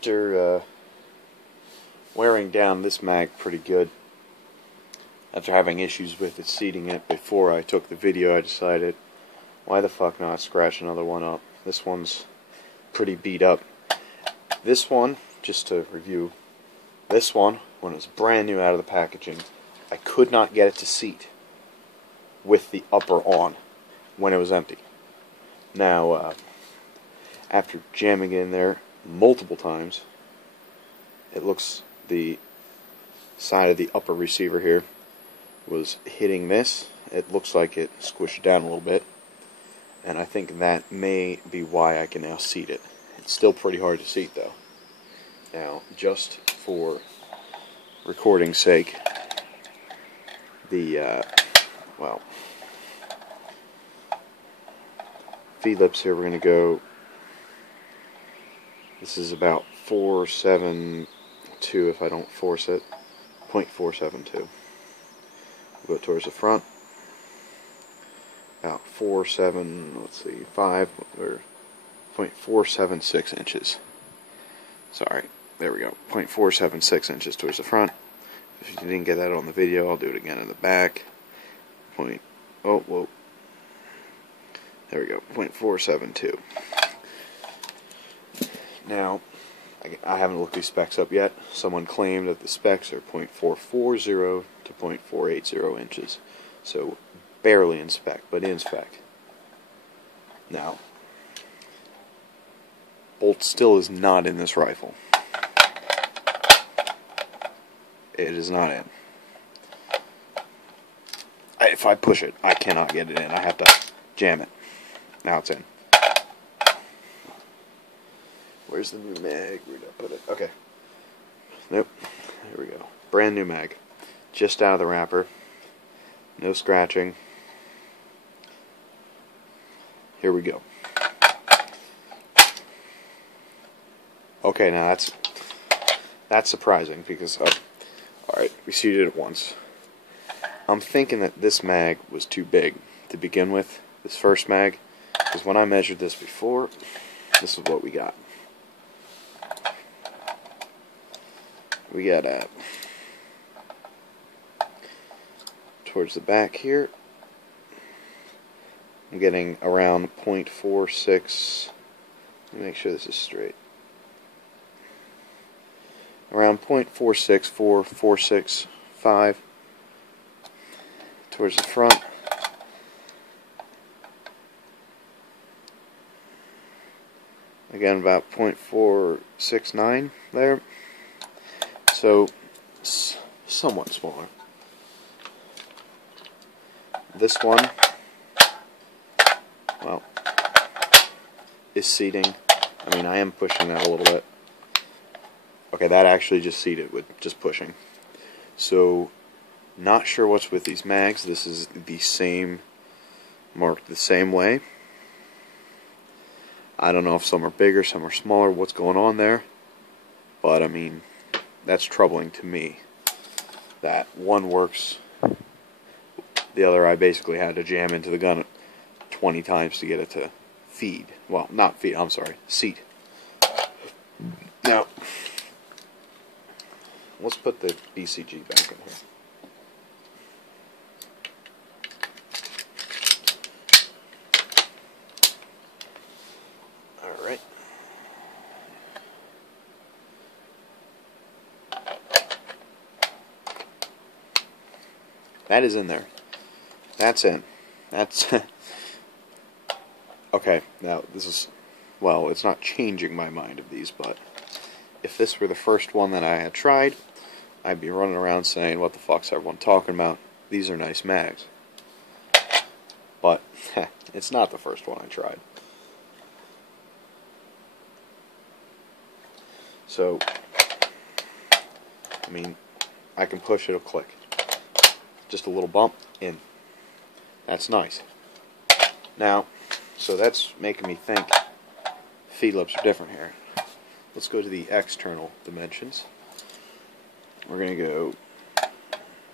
after wearing down this mag pretty good, after having issues with it seating it before I took the video, I decided, why the fuck not scratch another one up? This one's pretty beat up. This one, just to review, this one, when it was brand new out of the packaging, I could not get it to seat with the upper on when it was empty. Now, after jamming it in there multiple times, it looks the side of the upper receiver here was hitting this. It looks like it squished down a little bit, and I think that may be why I can now seat it. It's still pretty hard to seat though. Now, just for recording's sake, the feed lips here, we're going to go, this is about 4.72 if I don't force it, 0.472. We'll go towards the front, about 5 or 0.476 inches. Sorry, there we go, 0.476 inches towards the front. If you didn't get that on the video, I'll do it again in the back. There we go, 0.472. Now, I haven't looked these specs up yet. Someone claimed that the specs are 0.440 to 0.480 inches. So, barely in spec, but in spec. Now, bolt still is not in this rifle. It is not in. If I push it, I cannot get it in. I have to jam it. Now it's in. Where's the new mag? Where did I put it? Okay. Nope. Here we go. Brand new mag. Just out of the wrapper. No scratching. Here we go. Okay, now that's surprising because, alright, we seated it once. I'm thinking that this mag was too big to begin with, this first mag, because when I measured this before, this is what we got. We got towards the back here, I'm getting around 0.46, let me make sure this is straight, around 0.464, towards the front. Again, about 0.469 there. So, somewhat smaller. This one, well, is seating. I mean, I am pushing that a little bit. Okay, that actually just seated with just pushing. So, not sure what's with these mags. This is the same, marked the same way. I don't know if some are bigger, some are smaller, what's going on there. But, I mean, that's troubling to me. That one works, the other I basically had to jam into the gun 20 times to get it to feed. Well, not feed, I'm sorry, seat. Now, let's put the BCG back in here. Alright. That is in there. That's in. That's... Okay, now this is... Well, it's not changing my mind of these, but... If this were the first one that I had tried, I'd be running around saying, what the fuck's everyone talking about? These are nice mags. But, it's not the first one I tried. So, I mean, I can push, it'll click. Just a little bump, in. That's nice. Now, so that's making me think feed lips are different here. Let's go to the external dimensions. We're going to go,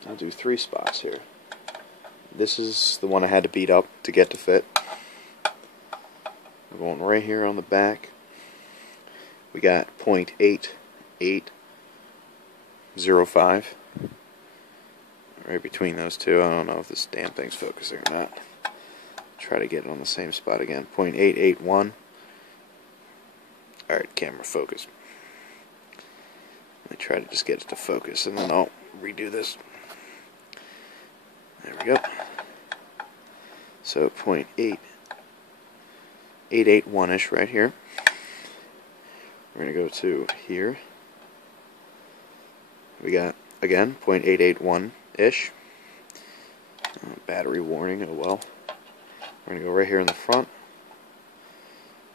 I'll do 3 spots here. This is the one I had to beat up to get to fit. We're going right here on the back. we got .8805 right between those two. I don't know if this damn thing's focusing or not. Try to get it on the same spot again. .881. Alright, camera focus. Let me try to just get it to focus, and then I'll redo this. There we go. So .881-ish right here. We're going to go to here. We got, again, .881-ish. Battery warning, oh well. We're going to go right here in the front.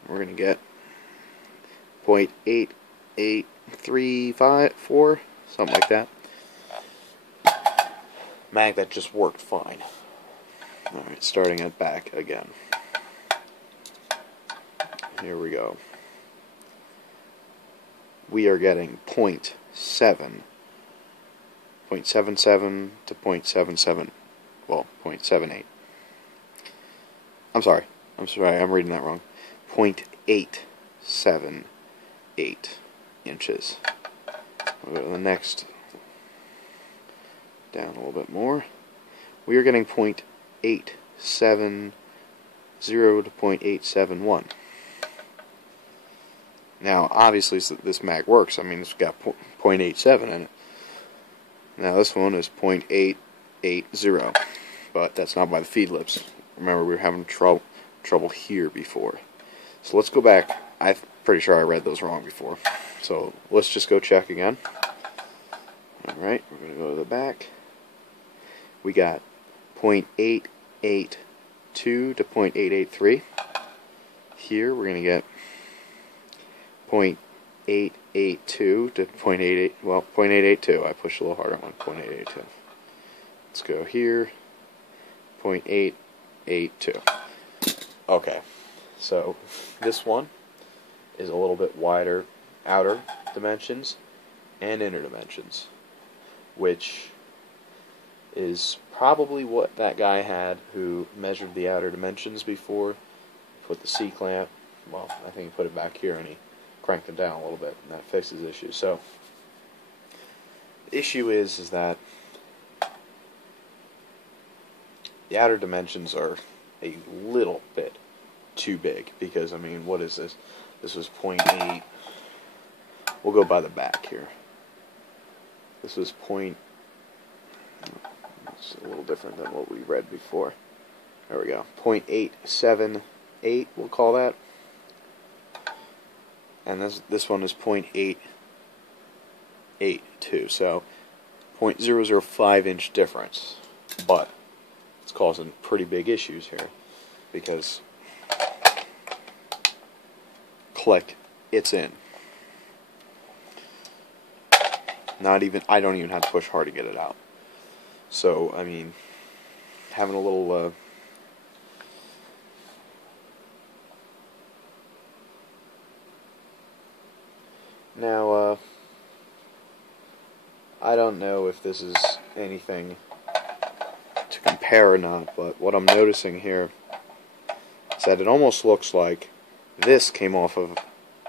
We're going to get .88354, something like that. Mag that just worked fine. Alright, starting at back again. Here we go. We are getting .77 to .77, well, .78. I'm sorry, I'm reading that wrong. .878 inches. We'll go to the next, down a little bit more. We are getting .870 to .871. Now, obviously, this mag works. I mean, it's got .87 in it. Now, this one is .880, but that's not by the feed lips. Remember, we were having trouble here before. So let's go back. I'm pretty sure I read those wrong before. So let's just go check again. Alright, we're going to go to the back. We got .882 to .883. Here we're going to get .882 to .882. I pushed a little harder on .882. Let's go here. .882. Okay, so this one is a little bit wider outer dimensions and inner dimensions, which is probably what that guy had who measured the outer dimensions before, put the C-clamp, well, I think he put it back here and he cranked it down a little bit, and that fixes the issue. So, the issue is that the outer dimensions are a little bit too big, because, I mean, what is this? This was .8, we'll go by the back here. This was it's a little different than what we read before. There we go. .878, we'll call that. And this one is .882, so 0.005 inch difference. But it's causing pretty big issues here, because click, it's in. I don't even have to push hard to get it out. So, I mean, having a little now, I don't know if this is anything to compare or not, but what I'm noticing here is that it almost looks like this came off of,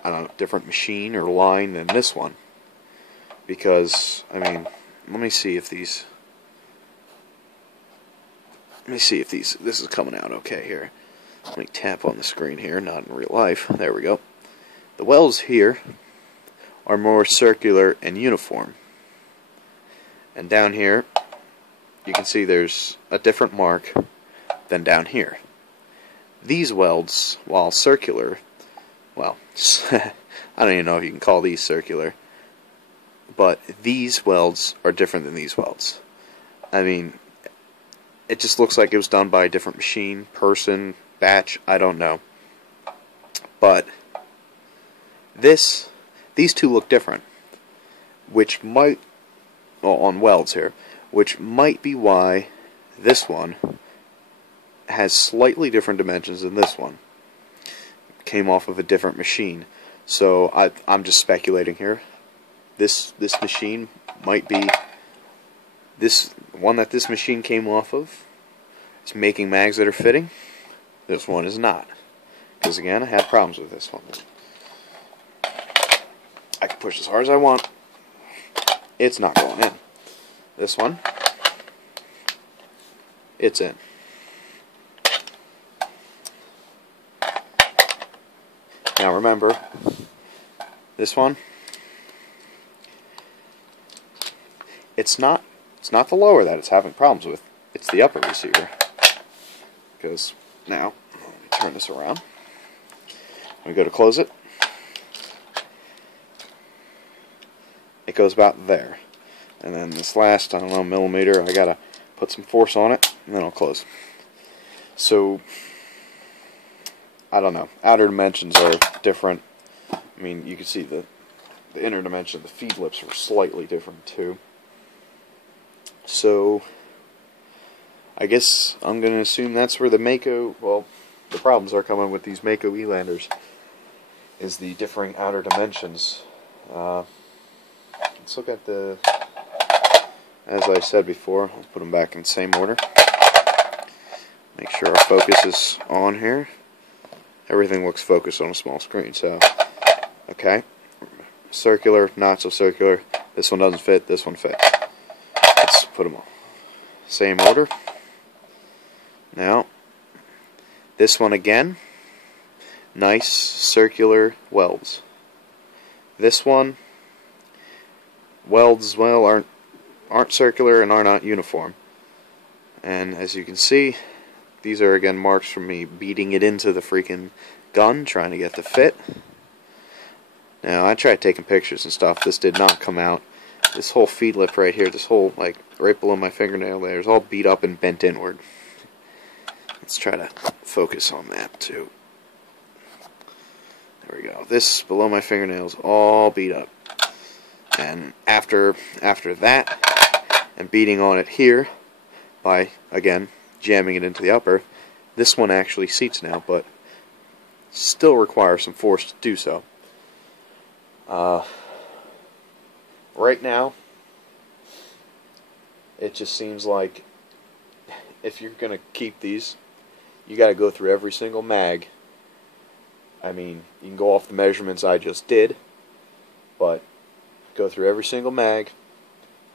I don't know, a different machine or line than this one. Because, I mean, let me see if this is coming out okay here. Let me tap on the screen here, not in real life. There we go. The welds here are more circular and uniform. And down here, you can see there's a different mark than down here. These welds, while circular, well, I don't even know if you can call these circular, but these welds are different than these welds. I mean, it just looks like it was done by a different machine, person, batch, I don't know. But these two look different, which might, well, on welds here, which might be why this one has slightly different dimensions than this one. Came off of a different machine. So I'm just speculating here. This machine might be this one that this machine came off of. It's making mags that are fitting. This one is not. Because again, I had problems with this one. I can push as hard as I want. It's not going in. This one, it's in. Now remember, this one, it's not the lower that it's having problems with, it's the upper receiver. Because now, let me turn this around. We go to close it. It goes about there. And then this last, I don't know, millimeter, I gotta put some force on it, and then I'll close. So, I don't know. Outer dimensions are different. I mean, you can see the inner dimension, the feed lips are slightly different too. So, I guess I'm going to assume that's where the Mako, well, the problems are coming with these Mako Elanders, is the differing outer dimensions. Let's look at the, as I said before, I'll put them back in the same order. Make sure our focus is on here. Everything looks focused on a small screen, so, okay. Circular, not so circular. This one doesn't fit, this one fits. Let's put them all. Same order. Now, this one again, nice circular welds. This one, welds, well, aren't circular and are not uniform. And as you can see, these are again marks from me beating it into the freaking gun, trying to get the fit. Now, I tried taking pictures and stuff. This did not come out. This whole feed lip right here, this whole, like, right below my fingernail there, is all beat up and bent inward. Let's try to focus on that, too. There we go. This, below my fingernail, is all beat up. And after that, and beating on it here, by, again, jamming it into the upper, this one actually seats now, but still requires some force to do so. Right now, it just seems like if you're going to keep these, you got to go through every single mag. I mean, you can go off the measurements I just did, but go through every single mag,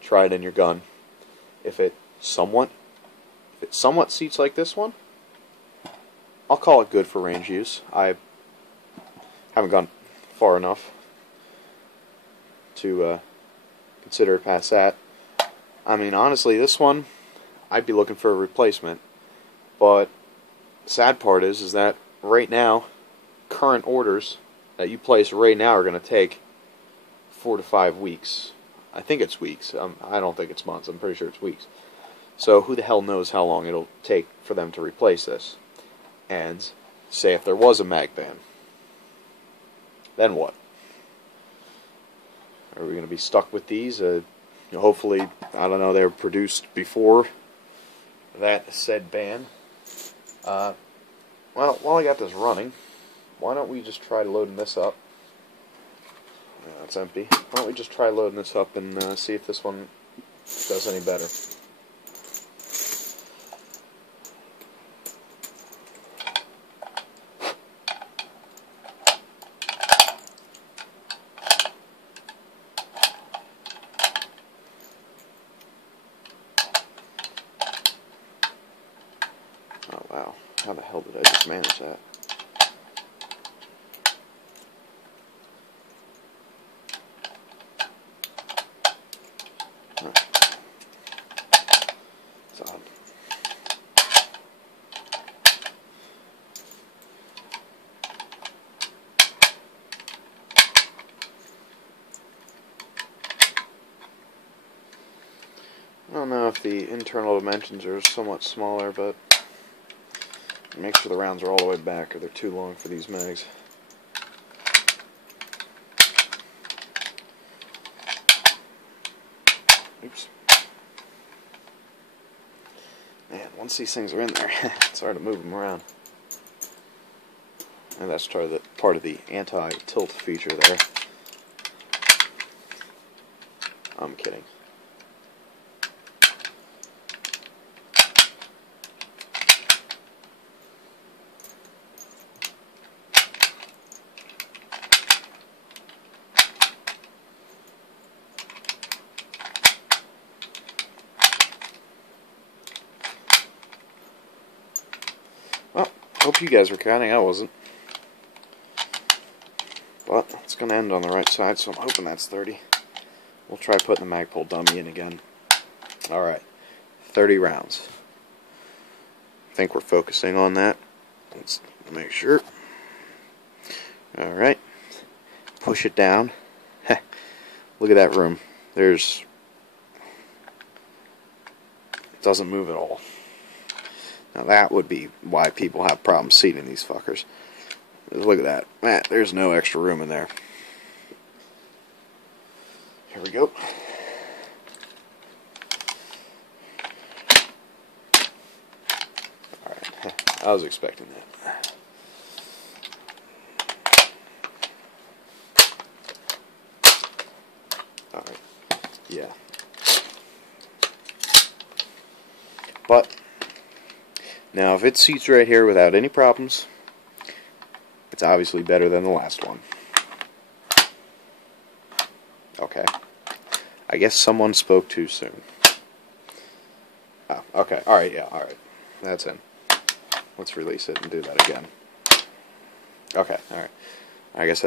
try it in your gun. If it somewhat seats like this one, I'll call it good for range use. I haven't gone far enough to consider it past that. I mean, honestly, this one, I'd be looking for a replacement. But the sad part is that right now, current orders that you place right now are going to take 4 to 5 weeks. I think it's weeks. I don't think it's months. I'm pretty sure it's weeks. So who the hell knows how long it'll take for them to replace this? And say if there was a mag ban, then what? Are we going to be stuck with these? Hopefully, I don't know, they were produced before that said ban. Well, while I got this running, why don't we just try loading this up? No, it's empty. Why don't we just try loading this up and see if this one does any better? Oh wow, how the hell did I just manage that? Huh. It's odd. I don't know if the internal dimensions are somewhat smaller, but make sure the rounds are all the way back or they're too long for these mags. Oops. Man, once these things are in there, it's hard to move them around. And that's part of the anti-tilt feature there. I'm kidding. if you guys were counting, I wasn't. But it's going to end on the right side, so I'm hoping that's 30. We'll try putting the Magpul dummy in again. Alright, 30 rounds. I think we're focusing on that. Let's make sure. Alright, push it down. Look at that room. It doesn't move at all. Now that would be why people have problems seating these fuckers. Look at that. Man, there's no extra room in there. Here we go. Alright, I was expecting that. Alright, yeah. But, now if it seats right here without any problems, it's obviously better than the last one. Okay. I guess someone spoke too soon. Oh, okay. Alright, yeah, alright. That's in. Let's release it and do that again. Okay, alright. I guess I